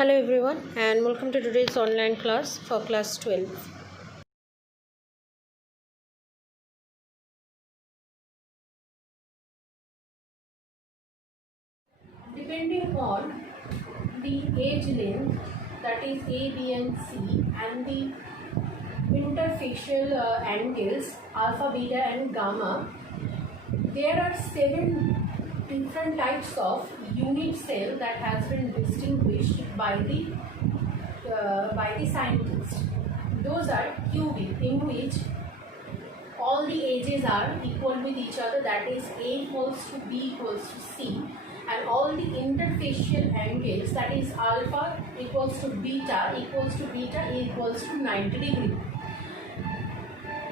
Hello everyone and welcome to today's online class for class 12. Depending on the age length, that is A, B and C, and the interfacial angles alpha, beta and gamma, there are 7 different types of unit cell that has been distinguished by the scientists. Those are cubic, in which all the edges are equal with each other, that is A equals to B equals to C, and all the interfacial angles, that is alpha equals to beta equals to 90 degree.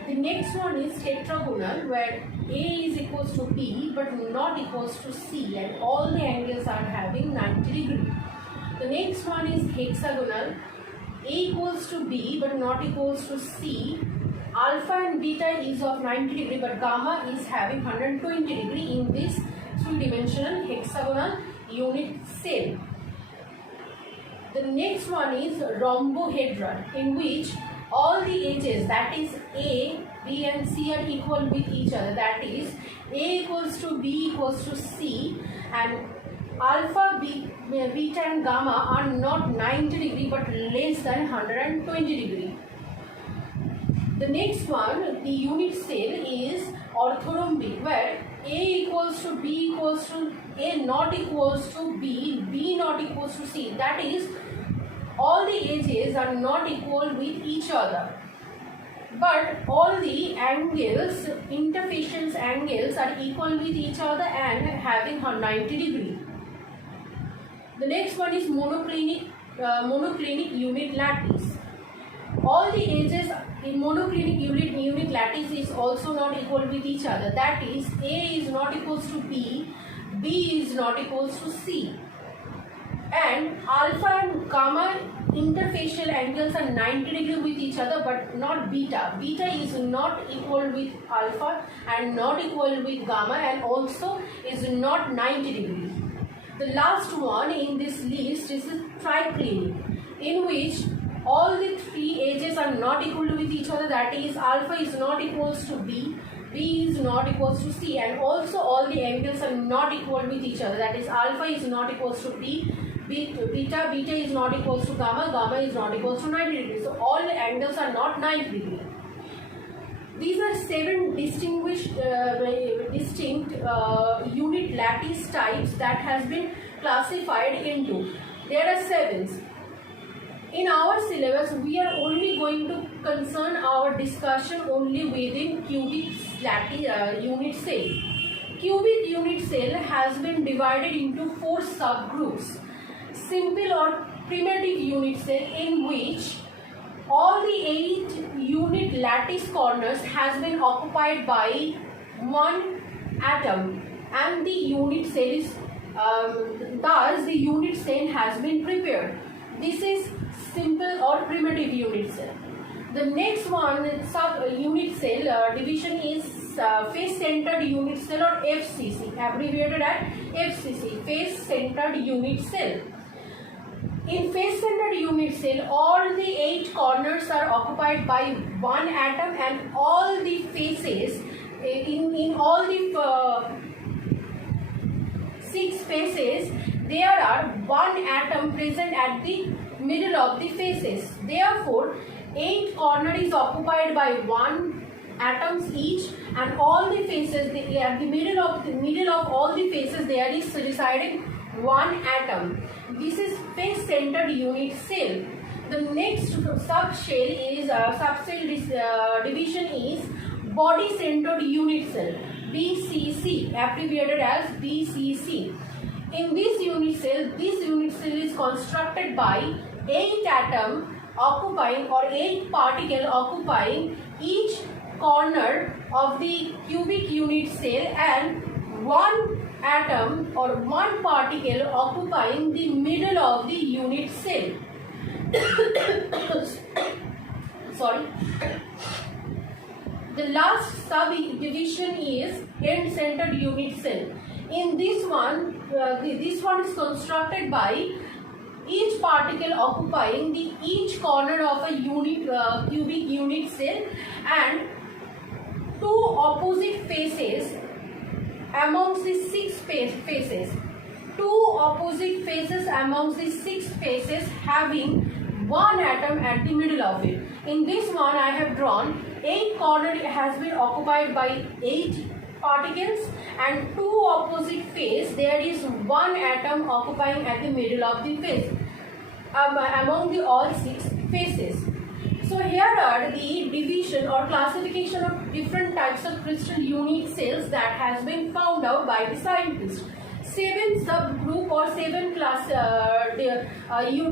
The next one is tetragonal, where A is equals to B but not equals to C, and all the angles are having 90 degree. The next one is hexagonal, A equals to B but not equals to C. Alpha and beta is of 90 degree but gamma is having 120 degree in this three-dimensional hexagonal unit cell. The next one is rhombohedron, in which all the edges, that is A, B and C, are equal with each other, that is A equals to B equals to C, and alpha, beta and gamma are not 90 degree but less than 120 degree. The next one, the unit cell, is orthorhombic, where A equals to B equals to A not equals to B, B not equals to C, that is all the edges are not equal with each other, but all the angles, interfacial angles, are equal with each other and having 90 degree. The next one is monoclinic unit lattice. All the edges in monoclinic unit lattice is also not equal with each other, that is A is not equals to B, B is not equals to C, and alpha and gamma interfacial angles are 90 degree with each other but not beta. Beta is not equal with alpha and not equal with gamma, and also is not 90 degree. The last one in this list is triclinic, in which all the three edges are not equal with each other, that is alpha is not equals to B, B is not equals to C, and also all the angles are not equal with each other, that is alpha is not equals to B, beta is not equals to gamma is not equals to 90 degrees. So all the angles are not 90 degree. These are 7 distinct unit lattice types that has been classified into. There are 7. In our syllabus, we are only going to concern our discussion only within cubic unit cell. Cubic unit cell has been divided into 4 subgroups. Simple or primitive unit cell, in which all the 8 unit lattice corners has been occupied by one atom, and the unit cell is thus the unit cell has been prepared. This is simple or primitive unit cell. The next one, sub unit cell division, is face centered unit cell, or FCC, abbreviated as FCC, face centered unit cell. In face centered unit cell, all the 8 corners are occupied by one atom, and all the faces, in all the 6 faces, there are one atom present at the middle of the faces. Therefore, 8 corner is occupied by one atoms each, and all the faces, at the middle of all the faces, there is residing one atom. This is face centered unit cell. The next subcell division is body centered unit cell, BCC, abbreviated as BCC. In this unit cell is constructed by 8 atoms occupying, or 8 particles occupying, each corner of the cubic unit cell, and one atom or one particle occupying the middle of the unit cell. Sorry. The last subdivision is end-centered unit cell. In this one is constructed by each particle occupying the each corner of a cubic unit cell and two opposite faces amongst the six faces. Two opposite faces amongst the six faces having one atom at the middle of it. In this one I have drawn 8 corner has been occupied by 8 particles and two opposite face there is one atom occupying at the middle of the face among the all 6 faces. So here are the division or classification of different types of crystal unit cells that has been found out by the scientists. 7 subgroup or 7 class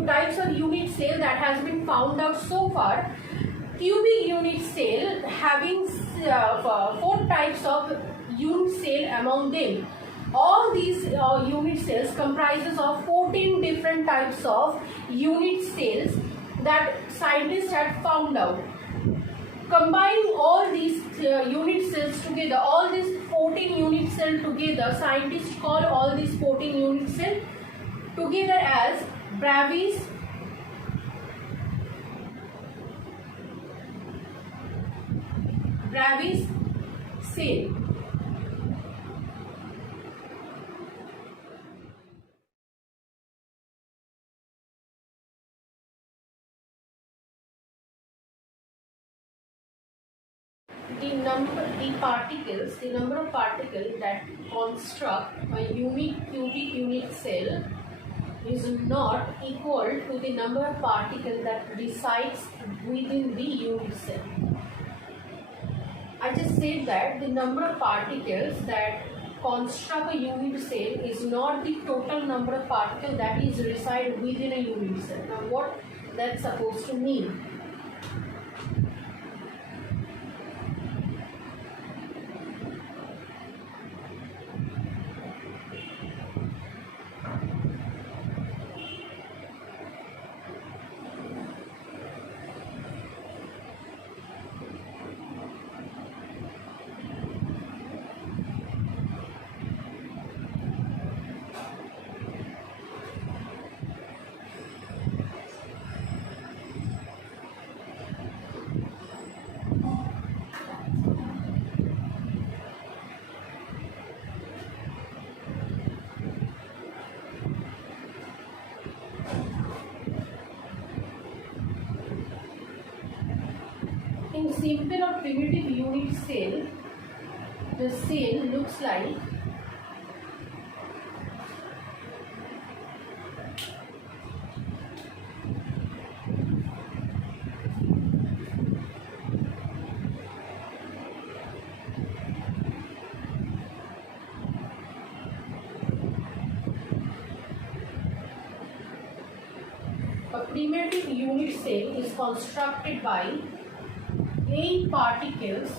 types of unit cell that has been found out so far. Cubic unit cell having 4 types of unit cell among them. All these unit cells comprises of 14 different types of unit cells that scientists had found out. Combining all these unit cells together, all these 14 unit cells together, scientists call all these 14 unit cells together as Bravais cell. The number of particles that construct a unique cubic unit cell is not equal to the number of particles that resides within the unit cell. I just said that the number of particles that construct a unit cell is not the total number of particles that is reside within a unit cell. Now what that's supposed to mean? In simple or primitive unit cell, the cell looks like a primitive unit cell is constructed by 8 particles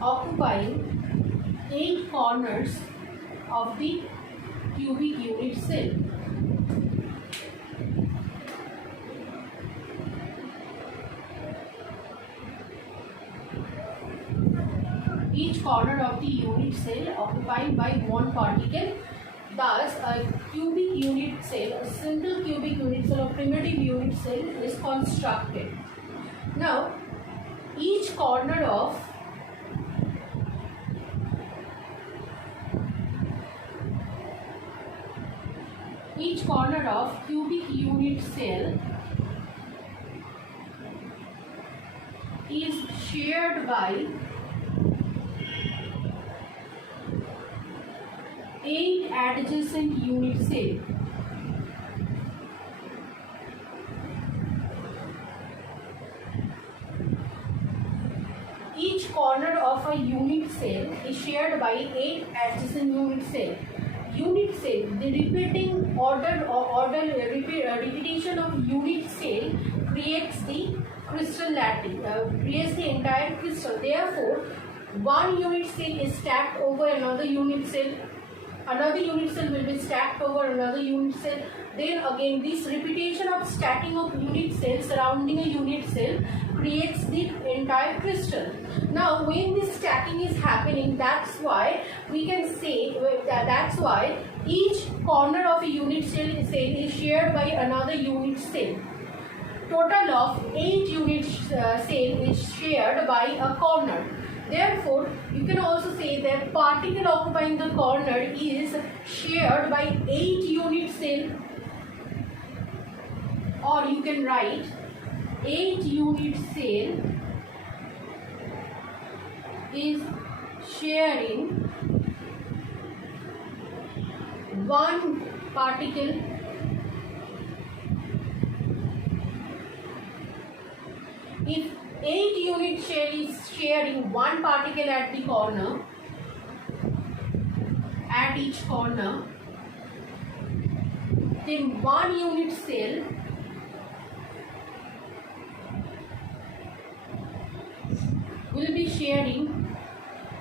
occupying 8 corners of the cubic unit cell. Each corner of the unit cell occupied by 1 particle. Thus, a cubic unit cell, a single cubic unit cell or primitive unit cell is constructed. Now, each corner of cubic unit cell is shared by 8 adjacent unit cells. Each corner of a unit cell is shared by 8 adjacent unit cells. Unit cell, the repeating repetition of unit cell creates the crystal lattice, creates the entire crystal. Therefore, one unit cell is stacked over another unit cell. Another unit cell will be stacked over another unit cell. Then again, this repetition of stacking of unit cells surrounding a unit cell creates the entire crystal. Now, when this stacking is happening, that's why we can say that's why each corner of a unit cell is shared by another unit cell. Total of 8 unit cell is shared by a corner. Therefore, you can also say that particle occupying the corner is shared by 8 unit cell, or you can write 8 unit cell is sharing one particle. If 8 unit cell is sharing one particle at the corner, at each corner, then one unit cell will be sharing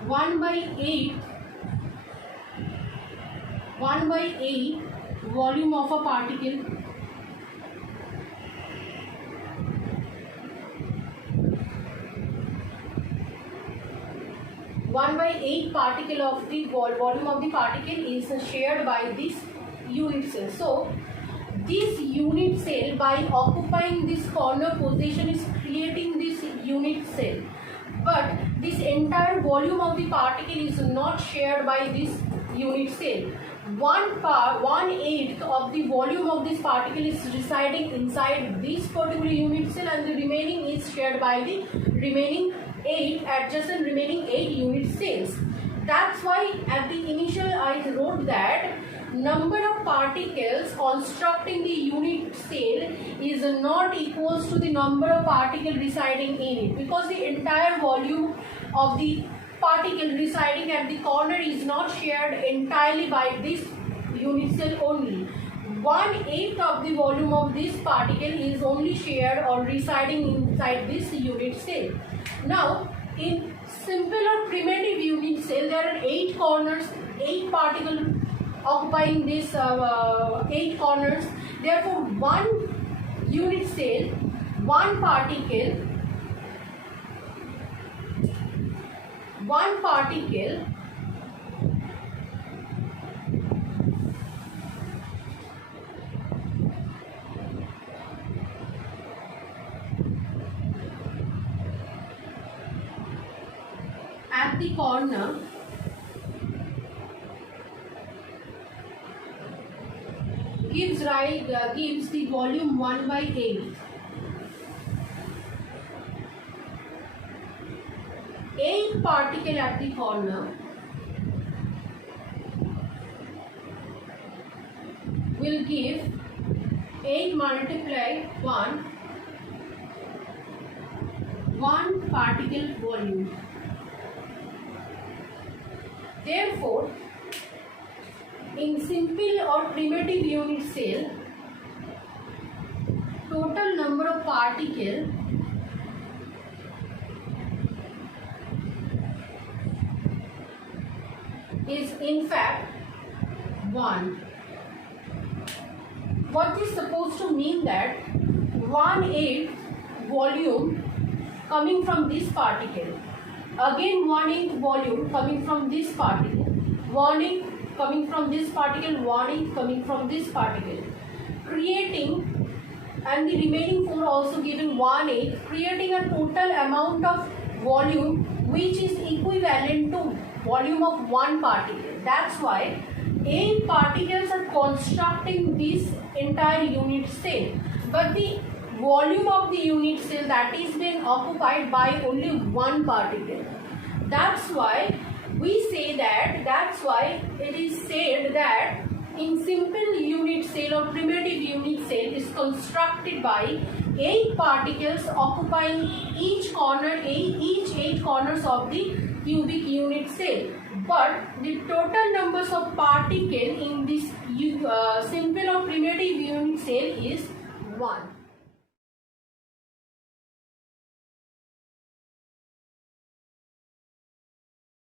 1/8 volume of a particle. One by 8 particle of the volume of the particle is shared by this unit cell. So this unit cell, by occupying this corner position, is creating this unit cell, but this entire volume of the particle is not shared by this unit cell. 1/8 of the volume of this particle is residing inside this particular unit cell, and the remaining is shared by the remaining 8 unit cells. That's why at the initial I wrote that number of particles constructing the unit cell is not equals to the number of particles residing in it, because the entire volume of the particle residing at the corner is not shared entirely by this unit cell only. 1/8 of the volume of this particle is only shared or residing inside this unit cell. Now, in simple or primitive unit cell, there are 8 corners, 8 particles occupying this 8 corners. Therefore, one unit cell, one particle at the corner gives the volume 1/8. 8 particle at the corner will give 8 multiply 1 particle volume. Therefore, in simple or primitive unit cell, total number of particles is in fact 1. What is supposed to mean that 1/8 volume coming from this particle, again 1/8 volume coming from this particle, 1/8 coming from this particle, 1/8 coming from this particle, creating, and the remaining 4 also given 1/8, creating a total amount of volume which is equivalent to volume of one particle. That's why 8 particles are constructing this entire unit cell, but the volume of the unit cell that is being occupied by only one particle. That's why we say that, that's why it is said that in simple unit cell or primitive unit cell is constructed by 8 particles occupying each corner, each 8 corners of the cubic unit cell. But the total numbers of particles in this simple or primitive unit cell is 1.